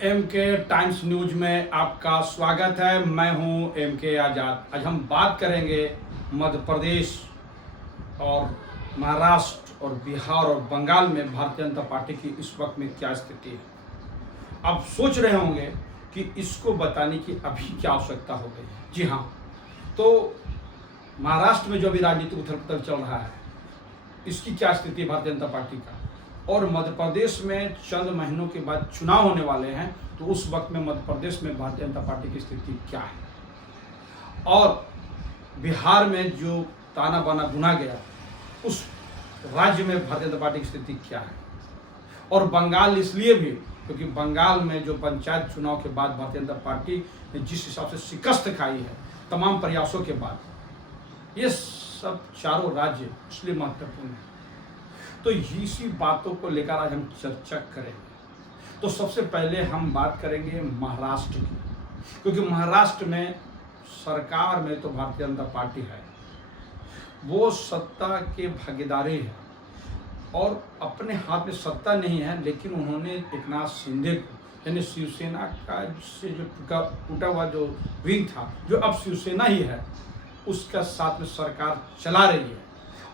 M के times news में आपका स्वागत है। मैं हूं एम के आज़ाद। आज हम बात करेंगे मध्य प्रदेश और महाराष्ट्र और बिहार और बंगाल में भारतीय जनता पार्टी की इस वक्त में क्या स्थिति है। आप सोच रहे होंगे कि इसको बताने की अभी क्या आवश्यकता हो गई है। जी हाँ, तो महाराष्ट्र में जो अभी राजनीतिक उथल पुथल चल रहा है, इसकी क्या स्थिति है भारतीय जनता पार्टी का, और मध्य प्रदेश में चंद महीनों के बाद चुनाव होने वाले हैं, तो उस वक्त में मध्य प्रदेश में भारतीय जनता पार्टी की स्थिति क्या है, और बिहार में जो ताना बाना बुना गया उस राज्य में भारतीय जनता पार्टी की स्थिति क्या है, और बंगाल इसलिए भी क्योंकि बंगाल में जो पंचायत चुनाव के बाद भारतीय जनता पार्टी ने जिस हिसाब से शिकस्त खाई है तमाम प्रयासों के बाद, ये सब चारों राज्य इसलिए महत्वपूर्ण है। तो इसी बातों को लेकर आज हम चर्चा करेंगे। तो सबसे पहले हम बात करेंगे महाराष्ट्र की, क्योंकि महाराष्ट्र में सरकार में तो भारतीय जनता पार्टी है, वो सत्ता के भागीदारी है और अपने हाथ में सत्ता नहीं है, लेकिन उन्होंने एकनाथ शिंदे को यानी शिवसेना का से जो टूटा हुआ जो विंग था, जो अब शिवसेना ही है, उसका साथ में सरकार चला रही है।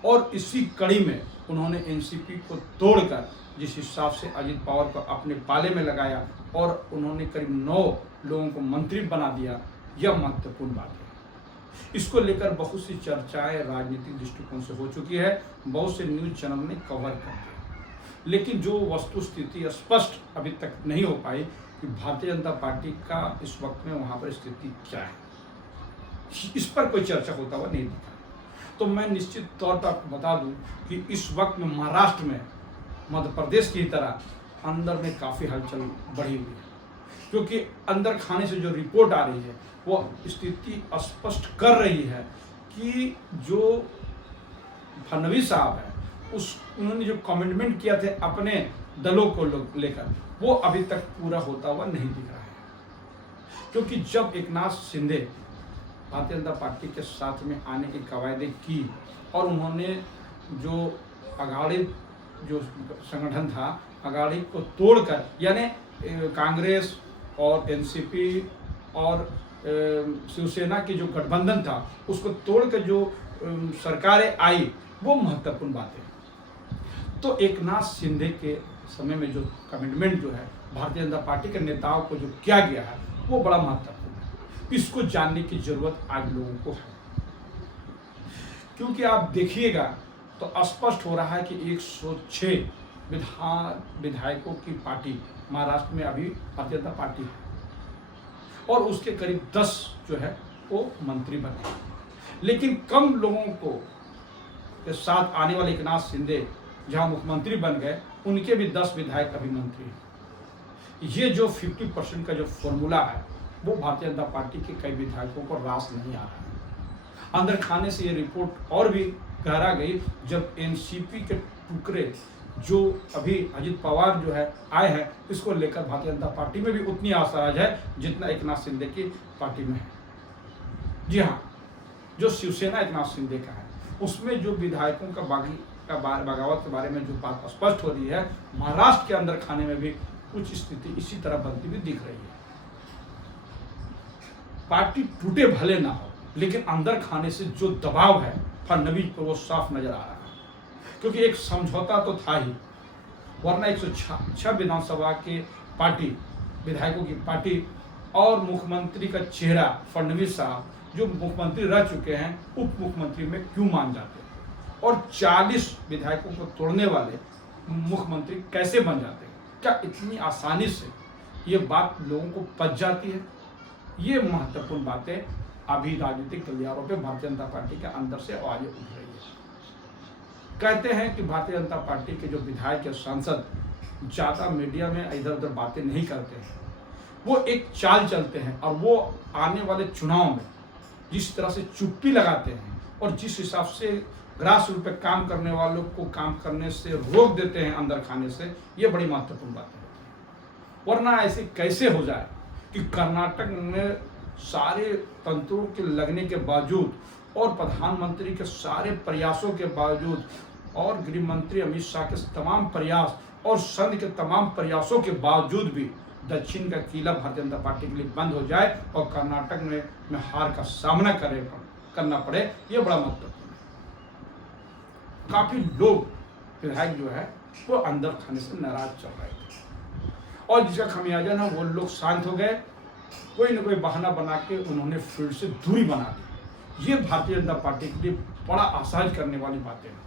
और इसी कड़ी में उन्होंने एनसीपी को तोड़कर जिस हिसाब से अजित पवार को अपने पाले में लगाया और उन्होंने करीब 9 लोगों को मंत्री बना दिया, यह महत्वपूर्ण बात है। इसको लेकर बहुत सी चर्चाएं राजनीतिक दृष्टिकोण से हो चुकी है, बहुत से न्यूज चैनल ने कवर कर दिया, लेकिन जो वस्तु स्थिति स्पष्ट अभी तक नहीं हो पाई कि भारतीय जनता पार्टी का इस वक्त में वहाँ पर स्थिति क्या है, इस पर कोई चर्चा होता हुआ नहीं दिखा। तो मैं निश्चित तौर पर आपको बता दूं कि इस वक्त में महाराष्ट्र में मध्य प्रदेश की तरह अंदर में काफ़ी हलचल बढ़ी हुई है, क्योंकि अंदर खाने से जो रिपोर्ट आ रही है वो स्थिति स्पष्ट कर रही है कि जो फडणवीस साहब है उन्होंने जो कमिटमेंट किया थे अपने दलों को लेकर, वो अभी तक पूरा होता हुआ नहीं दिख रहा है। क्योंकि जब एकनाथ शिंदे भारतीय जनता पार्टी के साथ में आने की कवायदे की और उन्होंने जो अघाड़ी जो संगठन था, अघाड़ी को तोड़कर, यानी कांग्रेस और एनसीपी और शिवसेना की जो गठबंधन था उसको तोड़कर जो सरकारें आई, वो महत्वपूर्ण बात है। तो एकनाथ शिंदे के समय में जो कमिटमेंट जो है भारतीय जनता पार्टी के नेताओं को जो किया गया है, वो बड़ा महत्वपूर्ण है। इसको जानने की जरूरत आज लोगों को है, क्योंकि आप देखिएगा तो स्पष्ट हो रहा है कि 106 विधायकों की पार्टी महाराष्ट्र में अभी भारतीय जनता पार्टी है, और उसके करीब 10 जो है वो मंत्री बने। लेकिन कम लोगों को के साथ आने वाले एकनाथ शिंदे जहां मुख्यमंत्री बन गए, उनके भी 10 विधायक अभी मंत्री हैं। ये जो 50% का जो फॉर्मूला है, वो भारतीय जनता पार्टी के कई विधायकों को रास नहीं आ रहा है। अंदर खाने से ये रिपोर्ट और भी गहरा गई जब एनसीपी के टुकड़े जो अभी अजित पवार जो है आए हैं, इसको लेकर भारतीय जनता पार्टी में भी उतनी आसाराज है जितना एकनाथ शिंदे की पार्टी में है। जी हाँ, जो शिवसेना एकनाथ शिंदे का है, उसमें जो विधायकों का बगावत के बारे में जो बात स्पष्ट हो रही है, महाराष्ट्र के अंदर खाने में भी कुछ स्थिति इसी तरह बनती हुई दिख रही है। पार्टी टूटे भले ना हो, लेकिन अंदर खाने से जो दबाव है फडणवीस पर, वो साफ नजर आ रहा है। क्योंकि एक समझौता तो था ही, वरना 106 विधानसभा के पार्टी विधायकों की पार्टी और मुख्यमंत्री का चेहरा फडणवीस साहब जो मुख्यमंत्री रह चुके हैं, उप मुख्यमंत्री में क्यों मान जाते हैं, और 40 विधायकों को तोड़ने वाले मुख्यमंत्री कैसे बन जाते हैं? क्या इतनी आसानी से ये बात लोगों को पच जाती है? ये महत्वपूर्ण बातें अभी राजनीतिक गलियारों पे भारतीय जनता पार्टी के अंदर से आवाजें उठ रही है। कहते हैं कि भारतीय जनता पार्टी के जो विधायक या सांसद ज़्यादा मीडिया में इधर उधर बातें नहीं करते हैं, वो एक चाल चलते हैं और वो आने वाले चुनाव में जिस तरह से चुप्पी लगाते हैं और जिस हिसाब से ग्रास रूट पे काम करने वालों को काम करने से रोक देते हैं अंदर खाने से, ये बड़ी महत्वपूर्ण बात है। वरना ऐसे कैसे हो जाए कि कर्नाटक में सारे तंत्रों के लगने के बावजूद और प्रधानमंत्री के सारे प्रयासों के बावजूद और गृह मंत्री अमित शाह के तमाम प्रयास और संघ के तमाम प्रयासों के बावजूद भी दक्षिण का किला भारतीय जनता पार्टी के लिए बंद हो जाए और कर्नाटक में हार का सामना करना पड़े, ये बड़ा महत्वपूर्ण है। काफी लोग विधायक जो है वो अंदर खाने से नाराज चल रहे थे और जिसका खमियाजा ना वो लोग शांत हो गए, कोई ना कोई बहाना बना के उन्होंने फील्ड से दूरी बना दी। ये भारतीय जनता पार्टी के लिए बड़ा असहज करने वाली बातें हैं।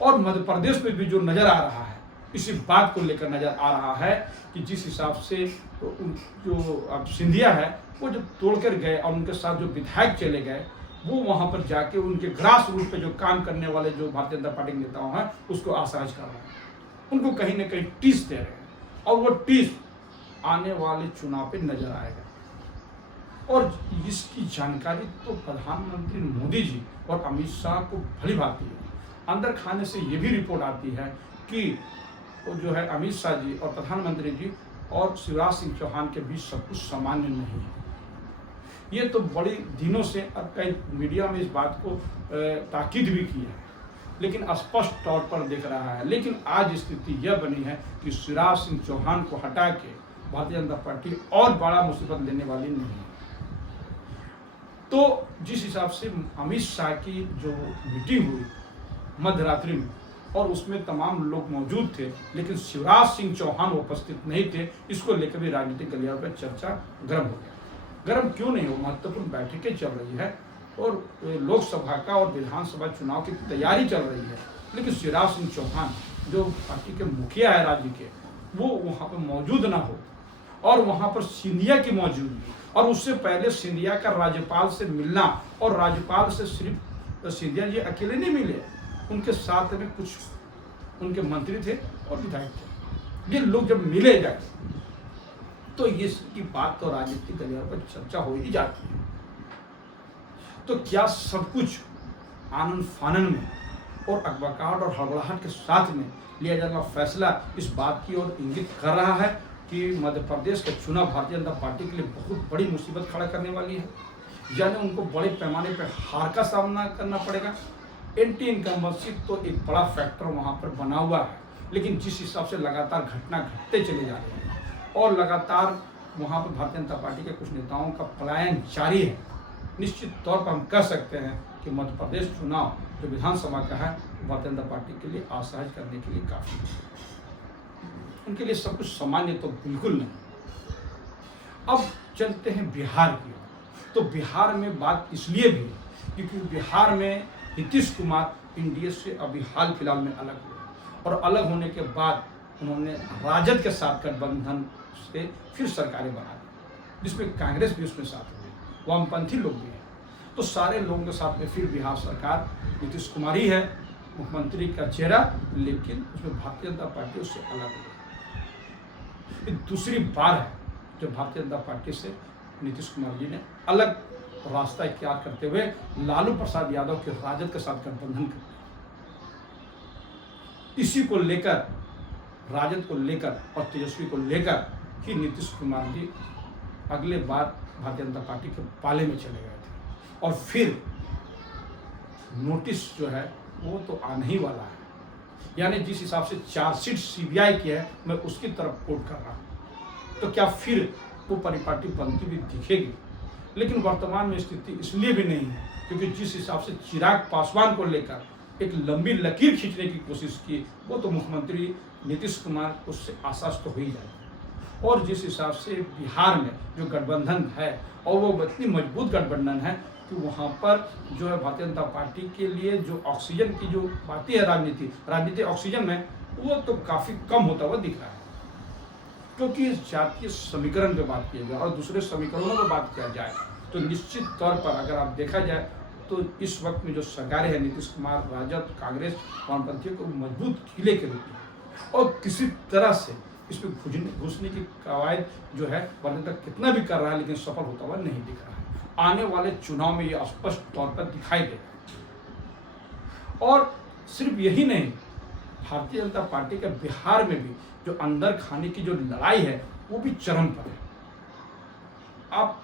और मध्य प्रदेश में भी जो नजर आ रहा है, इसी बात को लेकर नजर आ रहा है कि जिस हिसाब से जो अब सिंधिया है वो जब तोड़कर गए और उनके साथ जो विधायक चले गए, वो वहां पर जाके उनके ग्रास रूट पे जो काम करने वाले जो भारतीय जनता पार्टी के नेताओं हैं उसको असहज कर रहे हैं, उनको कहीं ना कहीं टीस दे रहे हैं और वो टीस आने वाले चुनाव पे नजर आएगा। और इसकी जानकारी तो प्रधानमंत्री मोदी जी और अमित शाह को भली भांति है। अंदर खाने से ये भी रिपोर्ट आती है कि वो जो है अमित शाह जी और प्रधानमंत्री जी और शिवराज सिंह चौहान के बीच सब कुछ सामान्य नहीं है। ये तो बड़ी दिनों से अब कई मीडिया में इस बात को ताकीद भी की है, लेकिन स्पष्ट तौर पर दिख रहा है। लेकिन आज स्थिति यह बनी है कि शिवराज सिंह चौहान को हटा के भारतीय जनता पार्टी और बड़ा मुसीबत लेने वाली नहीं है। तो जिस हिसाब से अमित शाह की जो मीटिंग हुई मध्य रात्रि में और उसमें तमाम लोग मौजूद थे, लेकिन शिवराज सिंह चौहान उपस्थित नहीं थे, इसको लेकर भी राजनीतिक गलियारों पर चर्चा गर्म हो गया। गर्म क्यों नहीं हो, महत्वपूर्ण बैठकें चल रही है और लोकसभा का और विधानसभा चुनाव की तैयारी चल रही है, लेकिन शिवराज सिंह चौहान जो पार्टी के मुखिया है राज्य के, वो वहाँ पर मौजूद ना हो और वहाँ पर सिंधिया की मौजूदगी और उससे पहले सिंधिया का राज्यपाल से मिलना, और राज्यपाल से सिर्फ सिंधिया जी अकेले नहीं मिले, उनके साथ में कुछ उनके मंत्री थे और विधायक थे। ये लोग जब मिले जाए तो इसकी बात तो राजनीतिक गलियारों पर चर्चा हो ही जाती है। तो क्या सब कुछ आनंद फानन में और अकबकाहट और हड़बड़ाहट के साथ में लिया जाएगा फैसला इस बात की ओर इंगित कर रहा है कि मध्य प्रदेश का चुनाव भारतीय जनता पार्टी के लिए बहुत बड़ी मुसीबत खड़ा करने वाली है, यानी उनको बड़े पैमाने पर हार का सामना करना पड़ेगा। एंटी इनकम्बेंसी तो एक बड़ा फैक्टर वहाँ पर बना हुआ है, लेकिन जिस हिसाब से लगातार घटना घटते चले जा रहे हैं और लगातार वहाँ पर भारतीय जनता पार्टी के कुछ नेताओं का पलायन जारी है, निश्चित तौर पर हम कह सकते हैं कि मध्य प्रदेश चुनाव जो विधानसभा का है भारतीय जनता पार्टी के लिए असहज करने के लिए काफ़ी है। उनके लिए सब कुछ सामान्य तो बिल्कुल नहीं। अब चलते हैं बिहार की ओर। तो बिहार में बात इसलिए भी है क्योंकि बिहार में नीतीश कुमार एनडीए से अभी हाल फिलहाल में अलग हुए और अलग होने के बाद उन्होंने राजद के साथ गठबंधन से फिर सरकारें बना दी, जिसमें कांग्रेस भी उसमें साथ हुई, वामपंथी लोग भी हैं। तो सारे लोगों के साथ में फिर बिहार सरकार नीतीश कुमार ही है मुख्यमंत्री का चेहरा, लेकिन उसमें भारतीय जनता पार्टी उससे अलग हुई। ये दूसरी बार है जब भारतीय जनता पार्टी से नीतीश कुमार जी ने अलग रास्ता इख्तियार करते हुए लालू प्रसाद यादव के राजद के साथ गठबंधन कर। इसी को लेकर, राजद को लेकर और तेजस्वी को लेकर ही नीतीश कुमार जी अगले बार भारतीय जनता पार्टी के पाले में चले गए थे और फिर नोटिस जो है वो तो आने ही वाला है। यानी जिस हिसाब से चार्जशीट सीबीआई की है, मैं उसकी तरफ कोट कर रहा हूँ। तो क्या फिर वो परिपाटी बनती भी दिखेगी? लेकिन वर्तमान में स्थिति इसलिए भी नहीं है क्योंकि जिस हिसाब से चिराग पासवान को लेकर एक लंबी लकीर खींचने की कोशिश की, वो तो मुख्यमंत्री नीतीश कुमार उससे आश्वस्त तो हो ही जाएगी। और जिस हिसाब से बिहार में जो गठबंधन है और वो इतनी मजबूत गठबंधन है कि वहाँ पर जो है भारतीय जनता पार्टी के लिए जो ऑक्सीजन की जो बातें है राजनीति ऑक्सीजन में, वो तो काफ़ी कम होता हुआ दिख रहा है। क्योंकि इस जातीय समीकरण पे बात किया जाए और दूसरे समीकरणों पर बात किया जाए तो निश्चित तौर पर अगर आप देखा जाए तो इस वक्त में जो सरकारें हैं नीतीश कुमार, राजद, कांग्रेस, वामपंथियों को मजबूत किले के रूप में और किसी तरह से इसमें घुसने की कवायद जो है वर्तमान तक कितना भी कर रहा है, लेकिन सफल होता हुआ नहीं दिख रहा है। आने वाले चुनाव में ये स्पष्ट तौर पर दिखाई देगा। और सिर्फ यही नहीं, भारतीय जनता पार्टी के बिहार में भी जो अंदर खाने की जो लड़ाई है वो भी चरम पर है। अब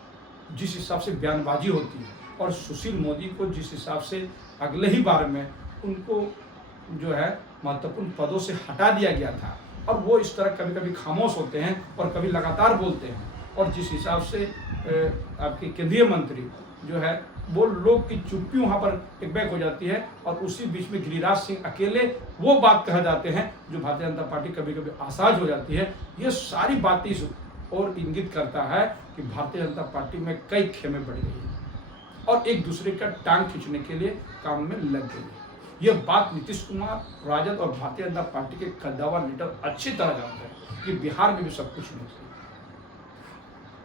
जिस हिसाब से बयानबाजी होती है और सुशील मोदी को जिस हिसाब से अगले ही बार में उनको जो है महत्वपूर्ण पदों से हटा दिया गया था, और वो इस तरह कभी कभी खामोश होते हैं और कभी लगातार बोलते हैं। और जिस हिसाब से आपके केंद्रीय मंत्री जो है वो लोग की चुप्पी वहाँ पर एक बैक हो जाती है और उसी बीच में गिरिराज सिंह अकेले वो बात कह जाते हैं जो भारतीय जनता पार्टी कभी कभी असहज हो जाती है। ये सारी बातें इस और इंगित करता है कि भारतीय जनता पार्टी में कई खेमे बढ़ गई है और एक दूसरे का टांग खींचने के लिए काम में लग गई है। यह बात नीतीश कुमार, राजद और भारतीय जनता पार्टी के कद्दावर लीडर अच्छी तरह जानते हैं कि बिहार में भी सब कुछ नहीं चाहिए।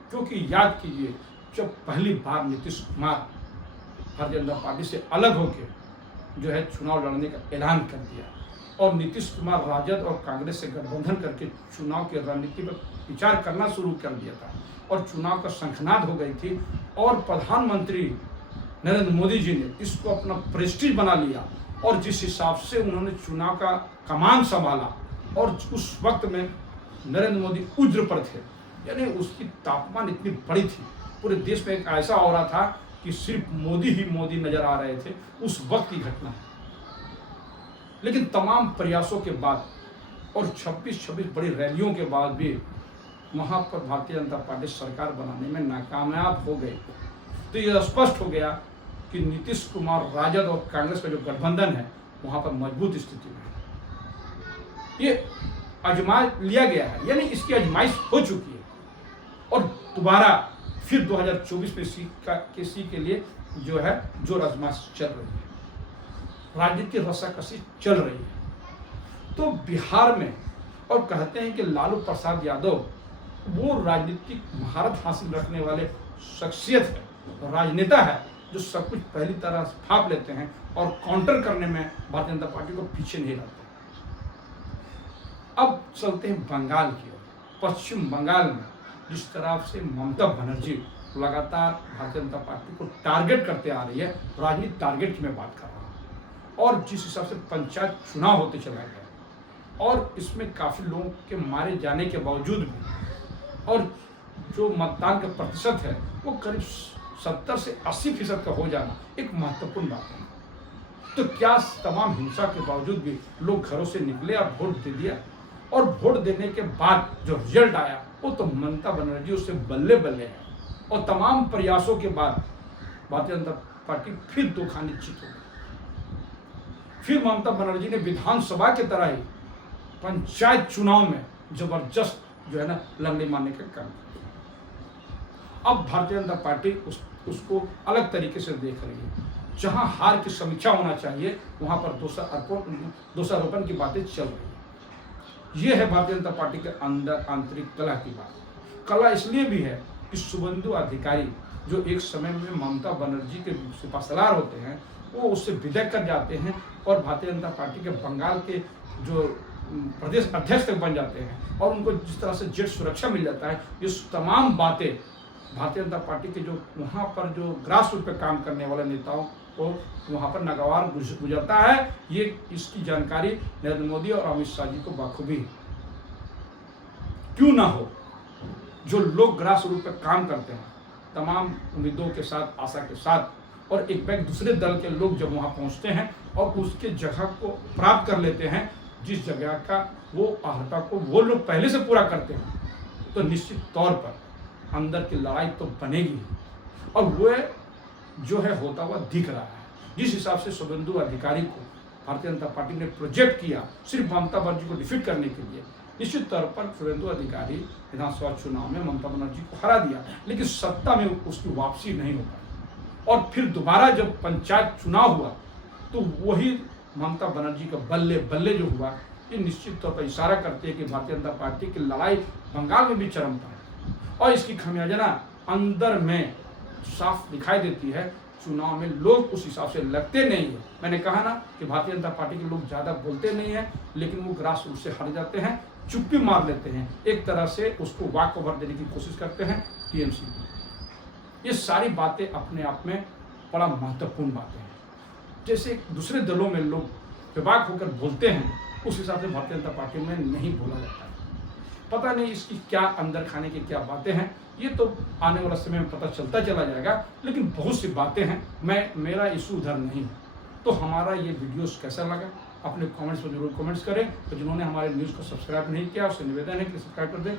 क्योंकि याद कीजिए, जब पहली बार नीतीश कुमार भारतीय जनता पार्टी से अलग होकर जो है चुनाव लड़ने का ऐलान कर दिया और नीतीश कुमार राजद और कांग्रेस से गठबंधन करके चुनाव की रणनीति पर विचार करना शुरू कर दिया था और चुनाव का शंखनाद हो गई थी और प्रधानमंत्री नरेंद्र मोदी जी ने इसको अपना प्रेस्टीज बना लिया और जिस हिसाब से उन्होंने चुनाव का कमान संभाला और उस वक्त में नरेंद्र मोदी उज्र पर थे, यानी उसकी तापमान इतनी बड़ी थी, पूरे देश में एक ऐसा हो रहा था कि सिर्फ मोदी ही मोदी नजर आ रहे थे। उस वक्त की घटना है। लेकिन तमाम प्रयासों के बाद और 26 बड़ी रैलियों के बाद भी वहां पर भारतीय जनता पार्टी सरकार बनाने में नाकामयाब हो गई। तो यह स्पष्ट हो गया कि नीतीश कुमार, राजद और कांग्रेस का जो गठबंधन है वहां पर मजबूत स्थिति में है। ये आजमा लिया गया है, यानी इसकी आजमाइश हो चुकी है और दोबारा फिर 2024 में सीट के लिए जो है जोर आजमाइश चल रही है, राजनीतिक रस्साकशी चल रही है। तो बिहार में और कहते हैं कि लालू प्रसाद यादव वो राजनीतिक महारत हासिल रखने वाले शख्सियत है, राजनेता है, जो सब कुछ पहली तरह फाप लेते हैं और काउंटर करने में भारतीय जनता पार्टी को पीछे नहीं लाते। अब चलते हैं बंगाल की ओर। पश्चिम बंगाल में जिस तरह से ममता बनर्जी लगातार भारतीय जनता पार्टी को टारगेट करते आ रही है, राजनीतिक टारगेट की मैं बात कर रहा हूँ, और जिस हिसाब से पंचायत चुनाव होते चला गया और इसमें काफ़ी लोगों के मारे जाने के बावजूद भी और जो मतदान का प्रतिशत है वो करीब 70 से 80% का हो जाना एक महत्वपूर्ण बात है। तो क्या तमाम हिंसा के बावजूद भी लोग घरों से निकले और वोट दे दिया और वोट देने के बाद जो रिजल्ट आया वो तो ममता बनर्जी उससे बल्ले बल्ले है और तमाम प्रयासों के बाद भारतीय जनता पार्टी फिर दो खाने चित हो गई। फिर ममता बनर्जी ने विधानसभा की तरह ही पंचायत चुनाव में जबरदस्त जो है ना लंगड़ी मारने का काम किया। अब भारतीय जनता पार्टी उसको अलग तरीके से देख रही है। जहां हार की समीक्षा होना चाहिए वहां पर दोषारोपण की बातें चल रही है। ये है भारतीय जनता पार्टी के अंदर आंतरिक कला की बात। कला इसलिए भी है कि शुभेंदु अधिकारी जो एक समय में ममता बनर्जी के सिपहसालार होते हैं वो उससे विदा कर जाते हैं और भारतीय जनता पार्टी के बंगाल के जो प्रदेश अध्यक्ष तक बन जाते हैं और उनको जिस तरह से जेट सुरक्षा मिल जाता है, ये तमाम बातें भारतीय जनता पार्टी के जो वहाँ पर जो ग्रास रूट पर काम करने वाले नेताओं को वहाँ पर नागवार गुजरता है। ये इसकी जानकारी नरेंद्र मोदी और अमित शाह जी को बाखूबी है। क्यों ना हो, जो लोग ग्रास रूट पर काम करते हैं तमाम उम्मीदों के साथ, आशा के साथ, और एक बैग दूसरे दल के लोग जब वहाँ पहुँचते हैं और उसके जगह को प्राप्त कर लेते हैं, जिस जगह का वो आहर्ता को वो लोग पहले से पूरा करते हैं, तो निश्चित तौर पर अंदर की लड़ाई तो बनेगी और वो जो है होता हुआ दिख रहा है। जिस हिसाब से शुभेंदु अधिकारी को भारतीय जनता पार्टी ने प्रोजेक्ट किया सिर्फ ममता बनर्जी को डिफीट करने के लिए, निश्चित तौर पर शुभेंदु अधिकारी विधानसभा चुनाव में ममता बनर्जी को हरा दिया, लेकिन सत्ता में उसकी वापसी नहीं हो पाई। और फिर दोबारा जब पंचायत चुनाव हुआ तो वही ममता बनर्जी का बल्ले बल्ले जो हुआ, ये निश्चित तौर पर इशारा करते हैं कि भारतीय जनता पार्टी की लड़ाई बंगाल में भी चरम पर है और इसकी खामियाजा अंदर में साफ दिखाई देती है। चुनाव में लोग उस हिसाब से लगते नहीं है। मैंने कहा ना कि भारतीय जनता पार्टी के लोग ज़्यादा बोलते नहीं हैं, लेकिन वो ग्रास रूट से हट जाते हैं, चुप्पी मार लेते हैं, एक तरह से उसको वॉक ओवर देने की कोशिश करते हैं टीएमसी। ये सारी बातें अपने आप में बड़ा महत्वपूर्ण बातें हैं। जैसे दूसरे दलों में लोग बेबाक होकर बोलते हैं, उस हिसाब से भारतीय जनता पार्टी में नहीं बोला जाता है। पता नहीं इसकी क्या अंदर खाने की क्या बातें हैं, ये तो आने वाला समय में पता चलता चला जाएगा, लेकिन बहुत सी बातें हैं। मेरा इशू उधर नहीं है। तो हमारा ये वीडियोस कैसा लगा अपने कमेंट्स में जरूर कमेंट्स करें। तो जिन्होंने हमारे न्यूज़ को सब्सक्राइब नहीं किया उससे निवेदन है कि सब्सक्राइब कर दें।